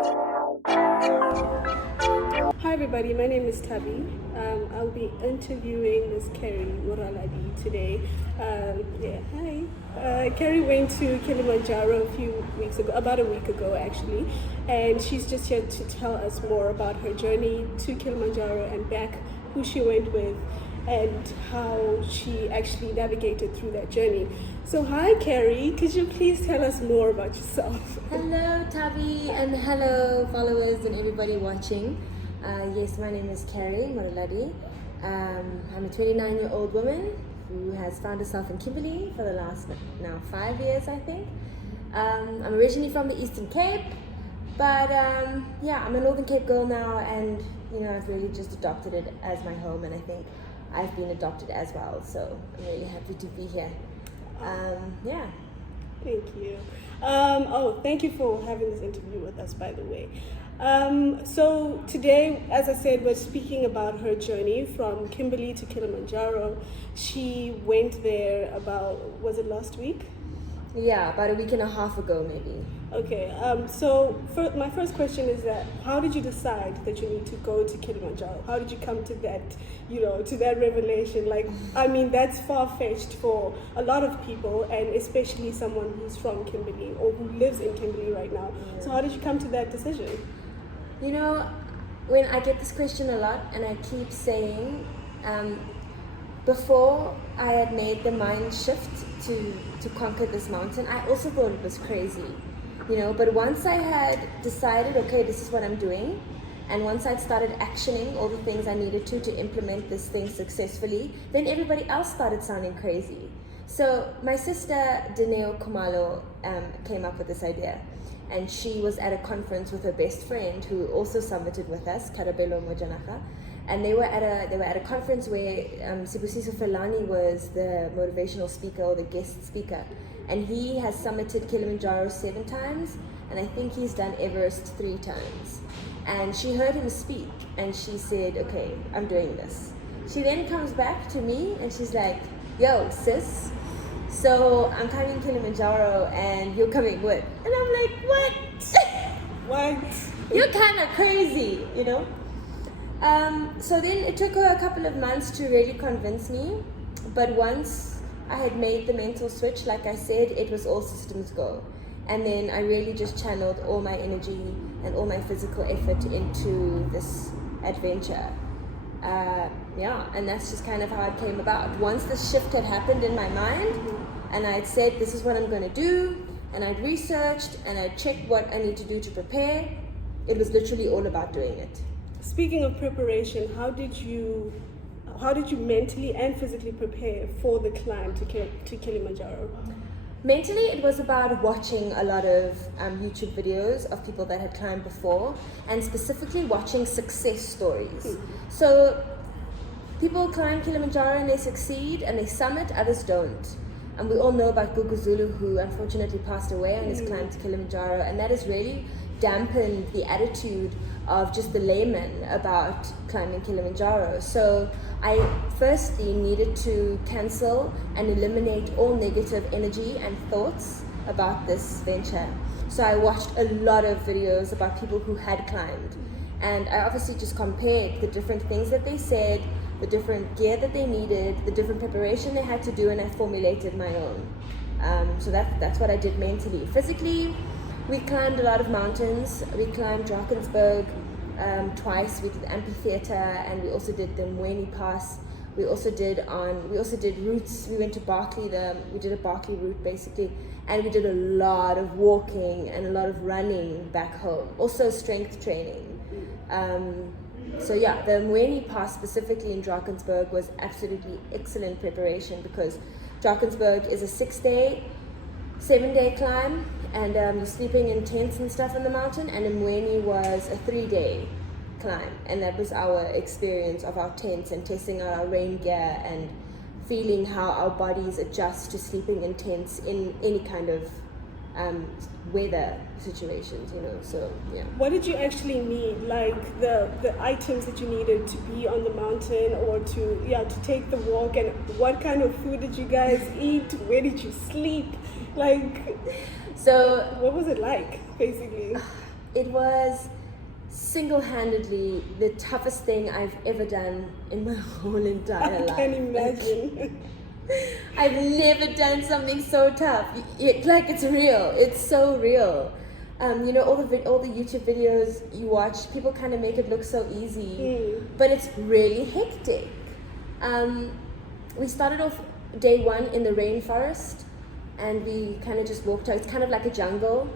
Hi everybody, my name is Thabi. I'll be interviewing Miss Carey Moraladi today. Hi. Carey went to Kilimanjaro a few weeks ago, about a week ago actually, and she's just here to tell us more about her journey to Kilimanjaro and back, who she went with, and how she actually navigated through that journey. So hi Carey, could you please tell us more about yourself? Hello Thabi, and hello followers and everybody watching. Yes, my name is Carey Moraladi. I'm a 29-year-old woman who has found herself in Kimberley for the last now 5 years, I think. I'm originally from the Eastern Cape, but I'm a Northern Cape girl now, and I've really just adopted it as my home, and I think I've been adopted as well, so I'm really happy to be here. Thank you. Thank you for having this interview with us, by the way. So today, as I said, we're speaking about her journey from Kimberley to Kilimanjaro. She went there was it last week? Yeah, about a week and a half ago, maybe. Okay, my first question is that how did you decide that you need to go to Kilimanjaro? How did you come to that, to that revelation? That's far-fetched for a lot of people, and especially someone who's from Kimberley or who lives in Kimberley right now. Yeah. So how did you come to that decision? When I get this question a lot, and I keep saying, before I had made the mind shift to conquer this mountain, I also thought it was crazy, but once I had decided, okay, this is what I'm doing, and once I'd started actioning all the things I needed to implement this thing successfully, then everybody else started sounding crazy. So my sister Dineo Khumalo came up with this idea, and she was at a conference with her best friend who also summited with us, Karabelo Pharasi, and they were at a conference where Sibusiso Felani was the motivational speaker or the guest speaker, and he has summited Kilimanjaro 7 times, and I think he's done Everest 3 times. And she heard him speak, and she said, okay, I'm doing this. She then comes back to me and she's like, yo sis, so I'm climbing Kilimanjaro and you're coming with. And I'm like, what? What? You're kind of crazy, So then it took her a couple of months to really convince me, but once I had made the mental switch, like I said, it was all systems go. And then I really just channeled all my energy and all my physical effort into this adventure. And that's just kind of how it came about. Once the shift had happened in my mind, and I'd said, this is what I'm going to do, and I'd researched and I'd checked what I need to do to prepare, it was literally all about doing it. Speaking of preparation, how did you mentally and physically prepare for the climb to Kilimanjaro? Mentally, it was about watching a lot of YouTube videos of people that had climbed before, and specifically watching success stories. So people climb Kilimanjaro and they succeed and they summit, others don't. And we all know about Guguzulu, who unfortunately passed away on his climb to Kilimanjaro, and that has really dampened the attitude of just the layman about climbing Kilimanjaro. So I firstly needed to cancel and eliminate all negative energy and thoughts about this venture. So I watched a lot of videos about people who had climbed, and I obviously just compared the different things that they said, the different gear that they needed, the different preparation they had to do, and I formulated my own. So that's what I did mentally. Physically, we climbed a lot of mountains. We climbed Drakensberg twice. We did the amphitheater, and we also did the Mweni Pass. We also did routes. We went to Barkley. We did a Barkley route basically, and we did a lot of walking and a lot of running back home. Also strength training. The Mweni Pass specifically in Drakensberg was absolutely excellent preparation, because Drakensberg is a 7-day climb, and you're sleeping in tents and stuff in the mountain, and Mweni was a 3-day climb, and that was our experience of our tents and testing out our rain gear and feeling how our bodies adjust to sleeping in tents in any kind of weather situations, so yeah. What did you actually need, like the items that you needed to be on the mountain or to take the walk, and what kind of food did you guys eat? Where did you sleep? So what was it like, basically? it was single-handedly the toughest thing I've ever done in my whole entire life. I can imagine. I've never done something so tough. Like, it's real. It's so real. You know, all the YouTube videos you watch, people kind of make it look so easy, but it's really hectic. We started off day one in the rainforest, and we kind of just walked out. It's kind of like a jungle.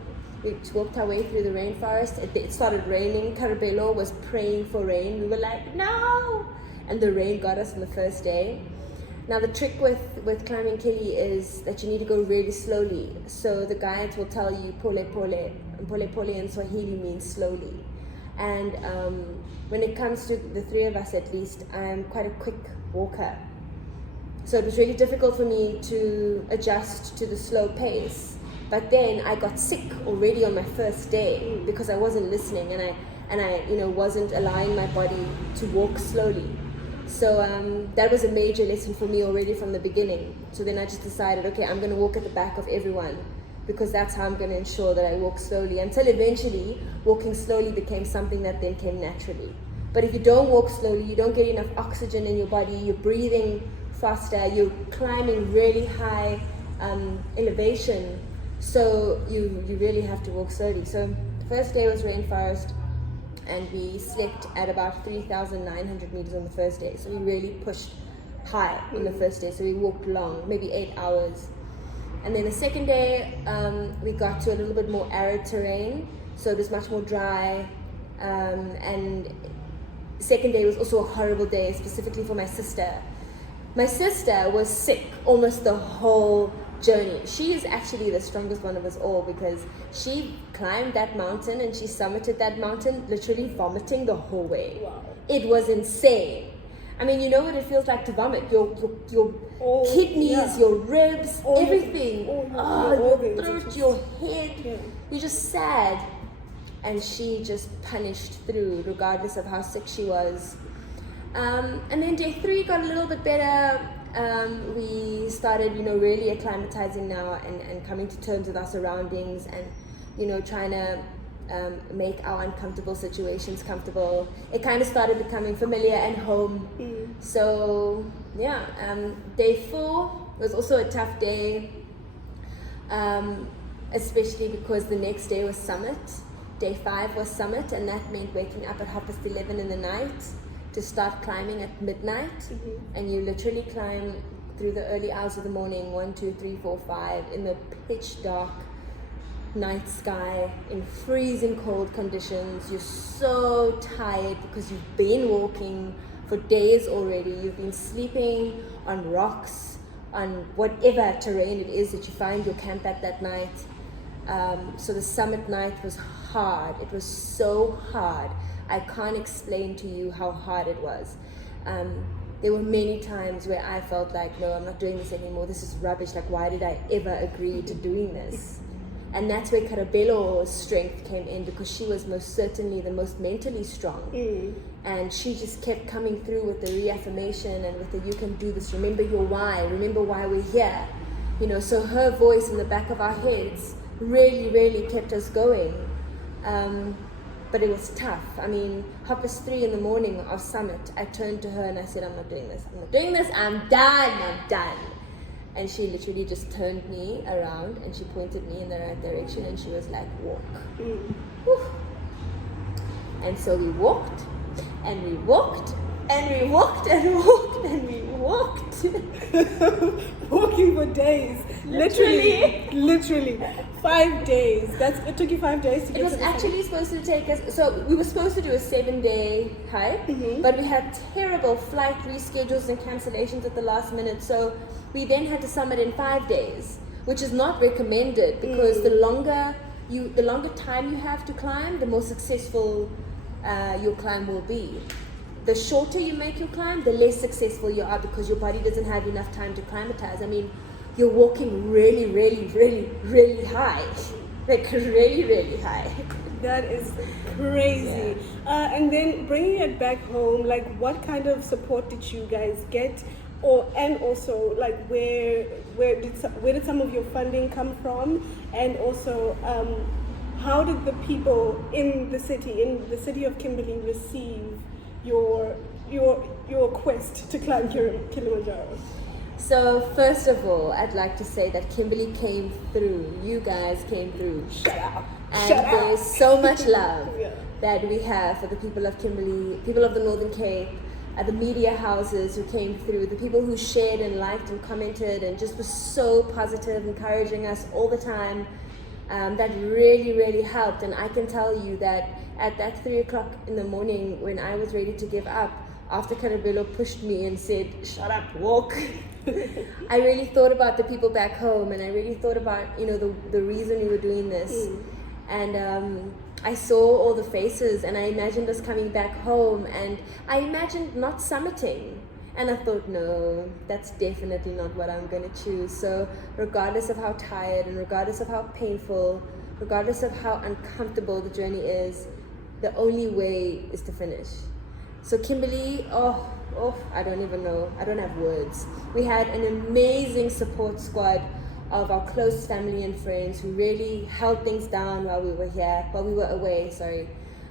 We just walked our way through the rainforest. It started raining. Karabelo was praying for rain. We were like, no! And the rain got us on the first day. Now the trick with climbing Kili is that you need to go really slowly. So the guides will tell you pole pole, and pole pole in Swahili means slowly. And when it comes to the three of us at least, I'm quite a quick walker. So it was really difficult for me to adjust to the slow pace. But then I got sick already on my first day because I wasn't listening and I wasn't allowing my body to walk slowly. So that was a major lesson for me already from the beginning. So then I just decided, okay, I'm going to walk at the back of everyone because that's how I'm going to ensure that I walk slowly, until eventually walking slowly became something that then came naturally. But if you don't walk slowly, you don't get enough oxygen in your body, you're breathing faster, you're climbing really high elevation, so you really have to walk slowly. So the first day was rainforest, and we slept at about 3,900 meters on the first day. So we really pushed high on the first day. So we walked long, maybe 8 hours. And then the second day, we got to a little bit more arid terrain. So it was much more dry. And second day was also a horrible day, specifically for my sister. My sister was sick almost the whole journey. She is actually the strongest one of us all because she climbed that mountain and she summited that mountain literally vomiting the whole way. Wow. It was insane. I mean, you know what it feels like to vomit? Your kidneys, your ribs, everything. Your throat, your head. Yeah. You're just sad. And she just punished through regardless of how sick she was. And then day 3 got a little bit better. We started, really acclimatizing now and coming to terms with our surroundings and, trying to make our uncomfortable situations comfortable. It kind of started becoming familiar and home. So, yeah, day 4 was also a tough day, especially because the next day was summit. Day 5 was summit, and that meant waking up at 11:30 in the night to start climbing at midnight. And you literally climb through the early hours of the morning, 1, 2, 3, 4, 5, in the pitch dark night sky, in freezing cold conditions. You're so tired because you've been walking for days already. You've been sleeping on rocks, on whatever terrain it is that you find your camp at that night. So the summit night was hard. It was so hard. I can't explain to you how hard it was. There were many times where I felt like, no, I'm not doing this anymore. This is rubbish. Like, why did I ever agree to doing this? And that's where Karabelo's strength came in, because she was most certainly the most mentally strong. And she just kept coming through with the reaffirmation and with the, you can do this. Remember your why. Remember why we're here. So her voice in the back of our heads really, really kept us going. But it was tough. I mean, 3:30 in the morning of summit, I turned to her and I said, I'm not doing this. I'm not doing this. I'm done. And she literally just turned me around and she pointed me in the right direction and she was like, walk. And so we walked and we walked and we walked and walked and we walked. Walking for days. Literally 5 days. It took you 5 days to get to the summit. It was actually supposed to take us, so we were supposed to do a 7-day hike, but we had terrible flight reschedules and cancellations at the last minute, so we then had to summit in 5 days, which is not recommended, because the longer time you have to climb, the more successful your climb will be. The shorter you make your climb, the less successful you are, because your body doesn't have enough time to climatize. I mean, you're walking really, really, really, really high. Like really, really high. That is crazy. Yeah. And then bringing it back home, like what kind of support did you guys get? And also, like where did some of your funding come from? And also, how did the people in the city of Kimberley, receive your quest to climb Kilimanjaro? So first of all, I'd like to say that Kimberley came through. You guys came through. Shut up. And Shut up. there's so much love Yeah. that we have for the people of Kimberley, people of the Northern Cape, the media houses who came through, the people who shared and liked and commented and just was so positive, encouraging us all the time. That really, really helped. And I can tell you that at that 3 o'clock in the morning when I was ready to give up, after Karabelo pushed me and said, "Shut up, walk," I really thought about the people back home, and I really thought about, the reason we were doing this. And I saw all the faces, and I imagined us coming back home, and I imagined not summiting. And I thought, no, that's definitely not what I'm going to choose. So regardless of how tired and regardless of how painful, regardless of how uncomfortable the journey is, the only way is to finish. So Kimberley, I don't even know. I don't have words. We had an amazing support squad of our close family and friends who really held things down while we were away,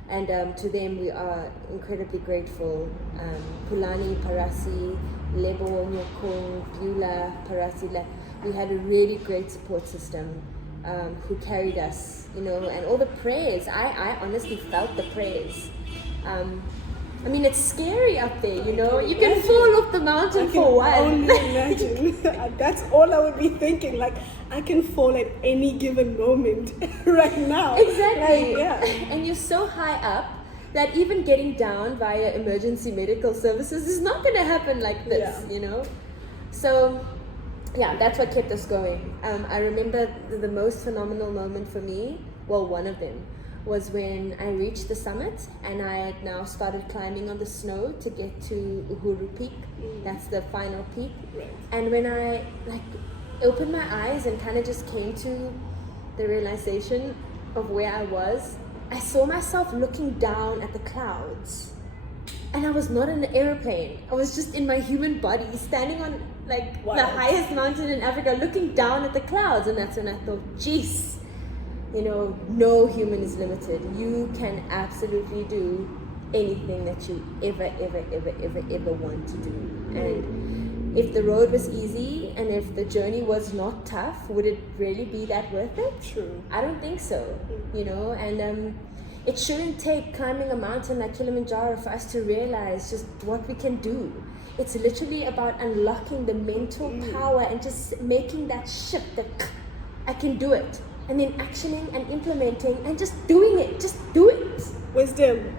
and to them we are incredibly grateful. Pulani, Parasi, Lebo, Nyokong, Beulah, Parasi, we had a really great support system who carried us, and all the prayers. I honestly felt the prayers. It's scary up there, You can fall off the mountain for one. I can only imagine. That's all I would be thinking. Like, I can fall at any given moment right now. Exactly. Like, yeah. And you're so high up that even getting down via emergency medical services is not going to happen like this, So, yeah, that's what kept us going. I remember the most phenomenal moment for me, one of them, was when I reached the summit and I had now started climbing on the snow to get to Uhuru Peak. That's the final peak. Right. And when I opened my eyes and kind of just came to the realization of where I was, I saw myself looking down at the clouds. And I was not in an airplane. I was just in my human body, standing on the highest mountain in Africa, looking down at the clouds. And that's when I thought, geez, no human is limited. You can absolutely do anything that you ever want to do. And if the road was easy and if the journey was not tough, would it really be that worth it? True. I don't think so, and it shouldn't take climbing a mountain like Kilimanjaro for us to realize just what we can do. It's literally about unlocking the mental power and just making that shift that I can do it. And then actioning and implementing and just doing it. Just do it. Wisdom.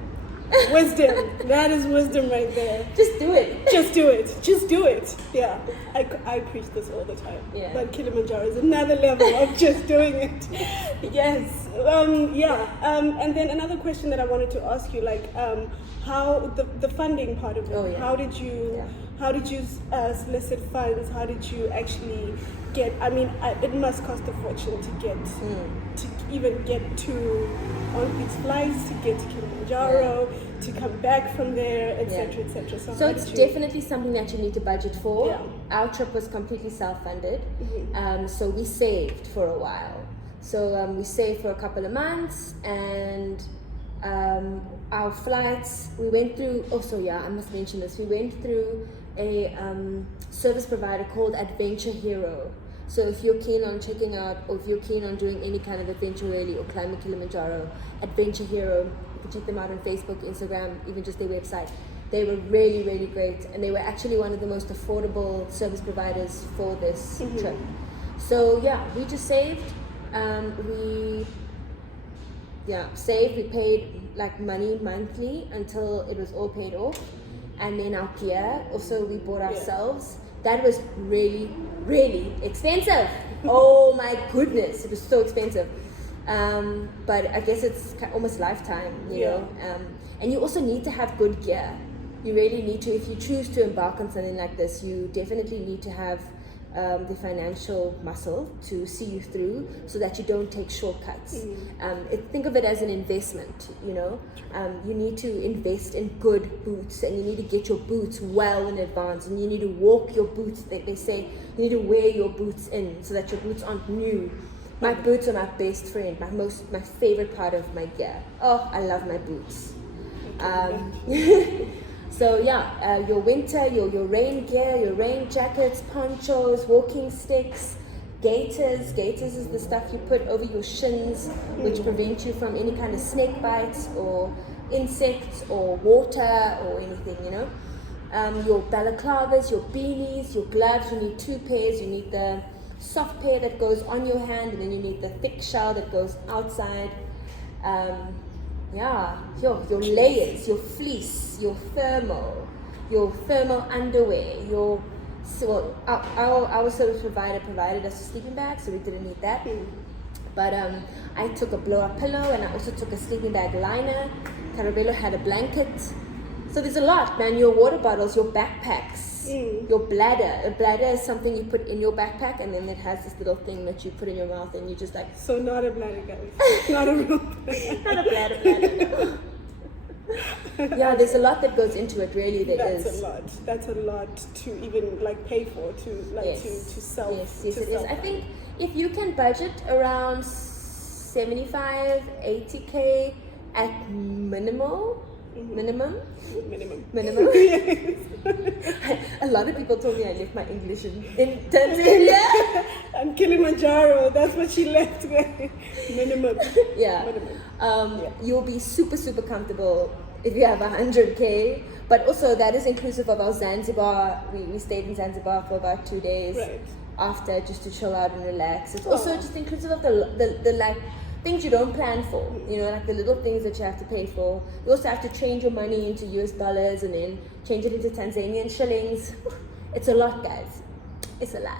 That is wisdom right there. Just do it. Just do it. Just do it. Yeah. I preach this all the time. Yeah. But Kilimanjaro is another level of just doing it. Yes. And then another question that I wanted to ask you, how the funding part of it. Oh, yeah. How did you solicit funds? How did you actually get? It must cost a fortune to get to even get on these flights, to get to Kilimanjaro, to come back from there, etc., etc. So it's definitely something that you need to budget for. Yeah. Our trip was completely self-funded, so we saved for a while. So we saved for a couple of months, and our flights, we went through, I must mention this, we went through a service provider called Adventure Hero. So if you're keen on checking out, or if you're keen on doing any kind of adventure rally or climbing Kilimanjaro, Adventure Hero, you can check them out on Facebook, Instagram, even just their website. They were really, really great, and they were actually one of the most affordable service providers for this trip. So we just saved. We paid money monthly until it was all paid off. And then our gear, also we bought ourselves. That was really, really expensive. Oh my goodness, it was so expensive. But I guess it's almost lifetime, you know. And you also need to have good gear. You really need to, if you choose to embark on something like this, you definitely need to have the financial muscle to see you through, so that you don't take shortcuts. Think of it as an investment, you know. You need to invest in good boots, and you need to get your boots well in advance, and you need to walk your boots. They say you need to wear your boots in, so that your boots aren't new. My boots are my best friend, my favorite part of my gear. Oh, I love my boots. So yeah, your winter, your rain gear, your rain jackets, ponchos, walking sticks, gaiters. Gaiters is the stuff you put over your shins, which prevent you from any kind of snake bites or insects or water or anything, you know. Your balaclavas, your beanies, your gloves. You need 2 pairs. You need the soft pair that goes on your hand, and then you need the thick shell that goes outside. Your layers, your fleece, your thermal underwear, our service provider provided us a sleeping bag, so we didn't need that. But I took a blow-up pillow, and I also took a sleeping bag liner. Karabelo had a blanket. So there's a lot, man. Your water bottles, your backpacks, your bladder. A bladder is something you put in your backpack, and then it has this little thing that you put in your mouth, and you just like... So not a bladder, guys. Not a real bladder. Not a bladder, no. Yeah, there's a lot that goes into it, really. That's a lot to even like pay for, to like to sell. Yes, it is. I think if you can budget around 80K at minimum. A lot of people told me I left my English in Tanzania. And Kilimanjaro, that's what she left with. Minimum. Yeah. You'll be super, super comfortable if you have 100K. But also that is inclusive of our Zanzibar. We stayed in Zanzibar for about 2 days after, just to chill out and relax. It's also just inclusive of the like things you don't plan for, you know, like the little things that you have to pay for. You also have to change your money into US dollars and then change it into Tanzanian shillings. It's a lot, guys. It's a lot.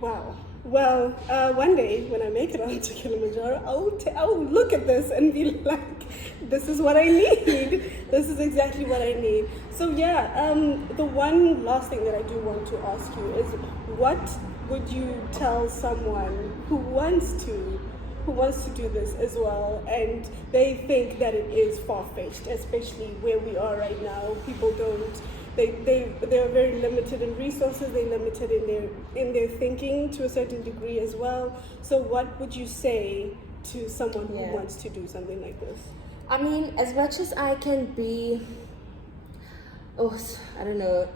Wow. Well, one day when I make it onto Kilimanjaro, I will look at this and be like, this is what I need. This is exactly what I need. So yeah, the one last thing that I do want to ask you is, what would you tell someone who wants to do this as well, and they think that it is far-fetched, especially where we are right now? People don't. They are very limited in resources. They're limited in their thinking to a certain degree as well. So what would you say to someone who wants to do something like this? I mean, as much as I can be,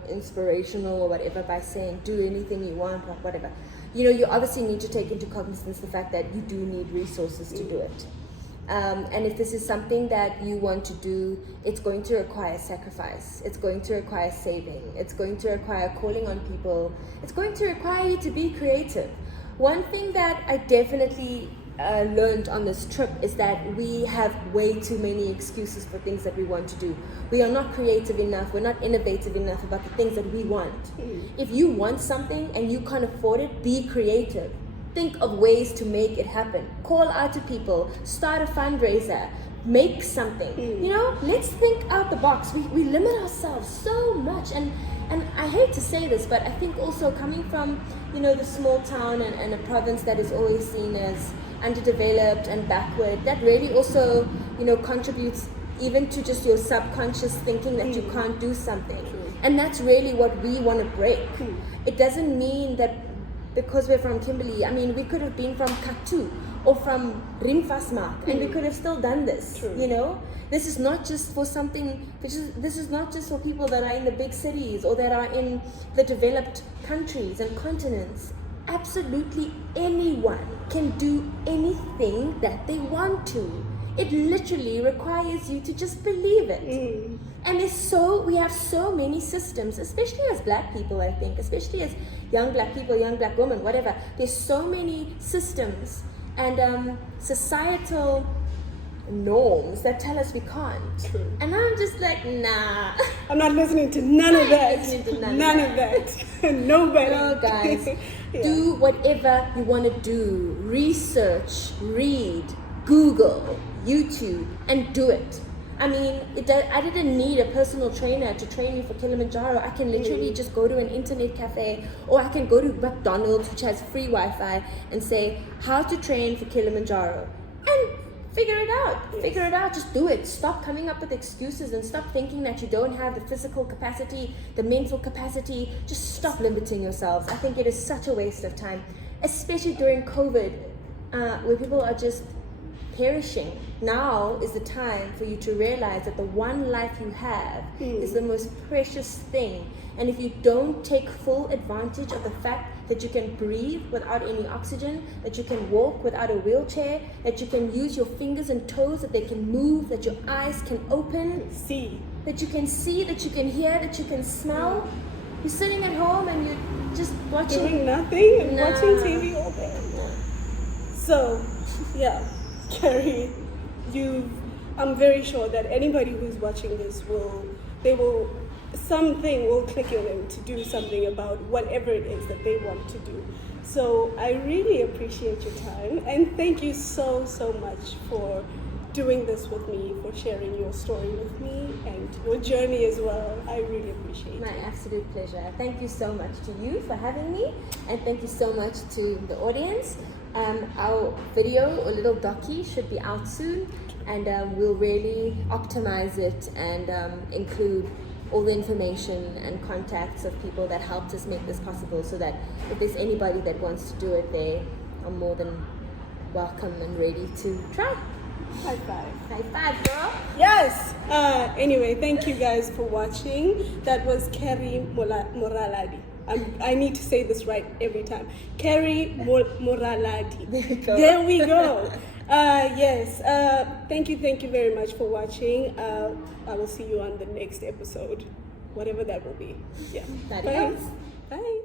inspirational or whatever by saying do anything you want or whatever, you know, you obviously need to take into cognizance the fact that you do need resources to do it. And if this is something that you want to do, it's going to require sacrifice. It's going to require saving. It's going to require calling on people. It's going to require you to be creative. One thing that I definitely learned on this trip is that we have way too many excuses for things that we want to do. We are not creative enough. We're not innovative enough about the things that we want. If you want something and you can't afford it, be creative. Think of ways to make it happen. Call out to people. Start a fundraiser. Make something. You know, let's think out the box. We limit ourselves so much, and I hate to say this, but I think also coming from, you know, the small town and a province that is always seen as underdeveloped and backward, that really also, you know, contributes even to just your subconscious thinking that you can't do something. And that's really what we want to break. It doesn't mean that because we're from Kimberley, I mean, we could have been from Katu or from Rimfasmark, and we could have still done this. You know, this is not just for something. This is not just for people that are in the big cities or that are in the developed countries and continents. Absolutely anyone can do anything that they want to. It literally requires you to just believe it. And we have so many systems, especially as black people, I think, especially as young black people, young black women, whatever. There's so many systems and societal norms that tell us we can't. And I'm just like, nah. I'm not listening to none of that. None of that. Nobody. No, guys. Do whatever you want to do. Research, read, Google, YouTube, and do it. I mean, I didn't need a personal trainer to train me for Kilimanjaro. I can literally just go to an internet cafe, or I can go to McDonald's, which has free Wi-Fi, and say how to train for Kilimanjaro, and figure it out. Just do it. Stop coming up with excuses and stop thinking that you don't have the physical capacity, the mental capacity. Just stop limiting yourselves. I think it is such a waste of time, especially during COVID. where people are just perishing. Now is the time for you to realize that the one life you have is the most precious thing. And if you don't take full advantage of the fact that you can breathe without any oxygen, that you can walk without a wheelchair, that you can use your fingers and toes, that they can move, that your eyes can open, that you can see, that you can hear, that you can smell, you're sitting at home and you're just watching. Doing nothing and watching TV all day. So, yeah, Carey, I'm very sure that anybody who's watching this something will click in them to do something about whatever it is that they want to do. So I really appreciate your time, and thank you so much for doing this with me, for sharing your story with me and your journey as well. I really appreciate it. My absolute pleasure. Thank you so much to you for having me, and thank you so much to the audience. Our video or little docu should be out soon, and we'll really optimize it and include all the information and contacts of people that helped us make this possible, so that if there's anybody that wants to do it, they are more than welcome and ready to try. High five. High five, girl. Yes. Anyway, thank you guys for watching. That was Carey Moraladi. I need to say this right every time. Carey Moraladi. There we go. Yes. Thank you very much for watching. I will see you on the next episode, whatever that will be. Yeah. Bye. Bye.